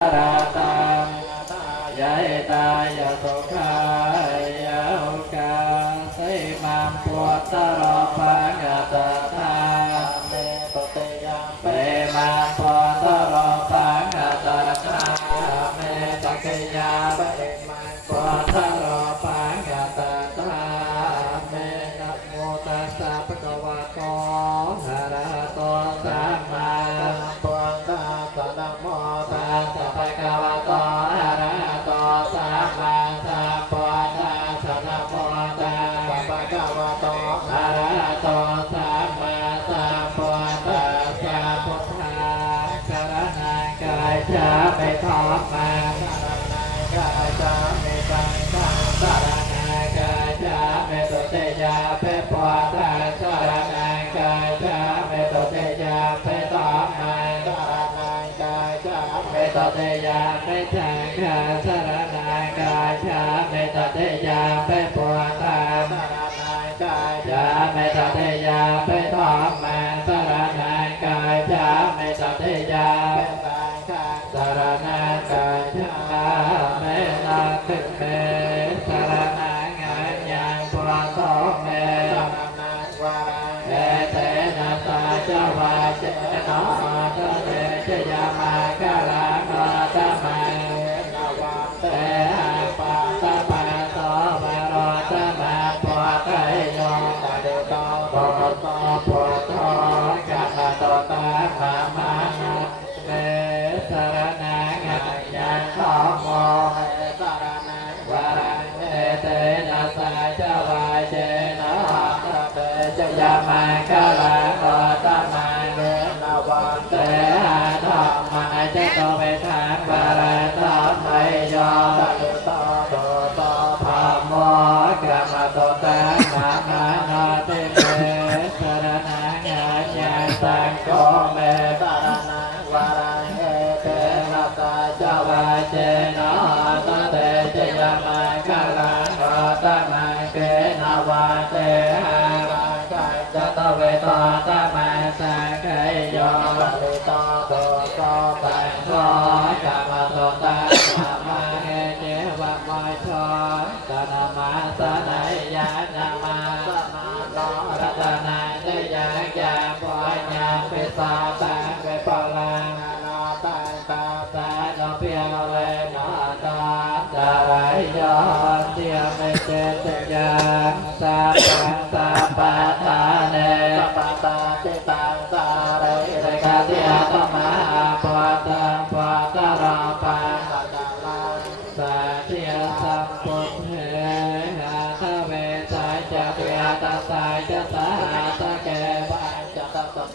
ราตายะตายะสุขายะหุกาสิมังพุทธโรปังกตถาเมตุเตยังเปมังพุทธโรปังกตถาเมตักยาเปมังพุทธโรปังกตถาเมนะโมตัสสะภะคะวะโตอะระหะโตสัมมาสัมพุทธัสสะนะโมตัสสะภะคะวะโตอะระหะโตสัมมาสัมพุทธัสสะนะโมตัสสะภะคะวะโตอะระหะโตสัมมาสัมพุทธัสสะพุทธังสรณังกายจะไม่ขอมาสรณังกายจะไม่ตังสังสรณังกายจะไม่ตุเตยาเปปุตตะสรณังกายจะไม่ตุเตยาเปตอมังสรณังกายจะไม่ตุเตยาเปจังฆาสรณังกายจะไม่ตุเตยาเปปุตตะสรณังกายจะไม่ตุเตยาเปตอมังสรณังกายจะไม่ตุเตยาเปตังฆาสรณังกายจะไม่ตัติเมสรณังอัญญังปุระโสเมสรณังวารังเอเตนะสาจวาเจนะตะเตชยามาคาลังตะมังนวันเตหังปัสสะปะโตวะโรตะมะปุตตะโยตะเดโตปุตโตปุตโตกัมมะโตตะมะมะนะเมสรณังอัญญังขอโมสรณังวารังเอเตนะสาจวาเจนะตะเตชยามาคาลังตะมังเนวันเตหังธัมมะจโตเวทังวาระธัมไมโยตะลุโตโตโตธัมโมกัมมะโตตะมะมะนาติเมสรณังอัญญังสังโฆเมสรณังวารังเอเตนะสาจวาเจนะตะเตชยามาคาลังตะมังเกนะวันเตหังจโตเวโตตะมังสังเขโยตะลุโตโตโตสังโฆกัมมะโตตะมะมะเอเจวะมะโชตะนะมาสะนายะนะมาสะนาโตรัตนังเตยังยะปัญญาปิสาตังเวปะลังนาตังตาตาโนเปียเวนะตาจารายโยเตียเมเจตยังสาปังสาปะทาเนสัพพะตาจิตังสาเรเรกะติอาตมะปัตตังปัตตะราปังสัจจลังสัจเทียสัมปุถเถหะทะเวสัจจะเวตาสัจจะส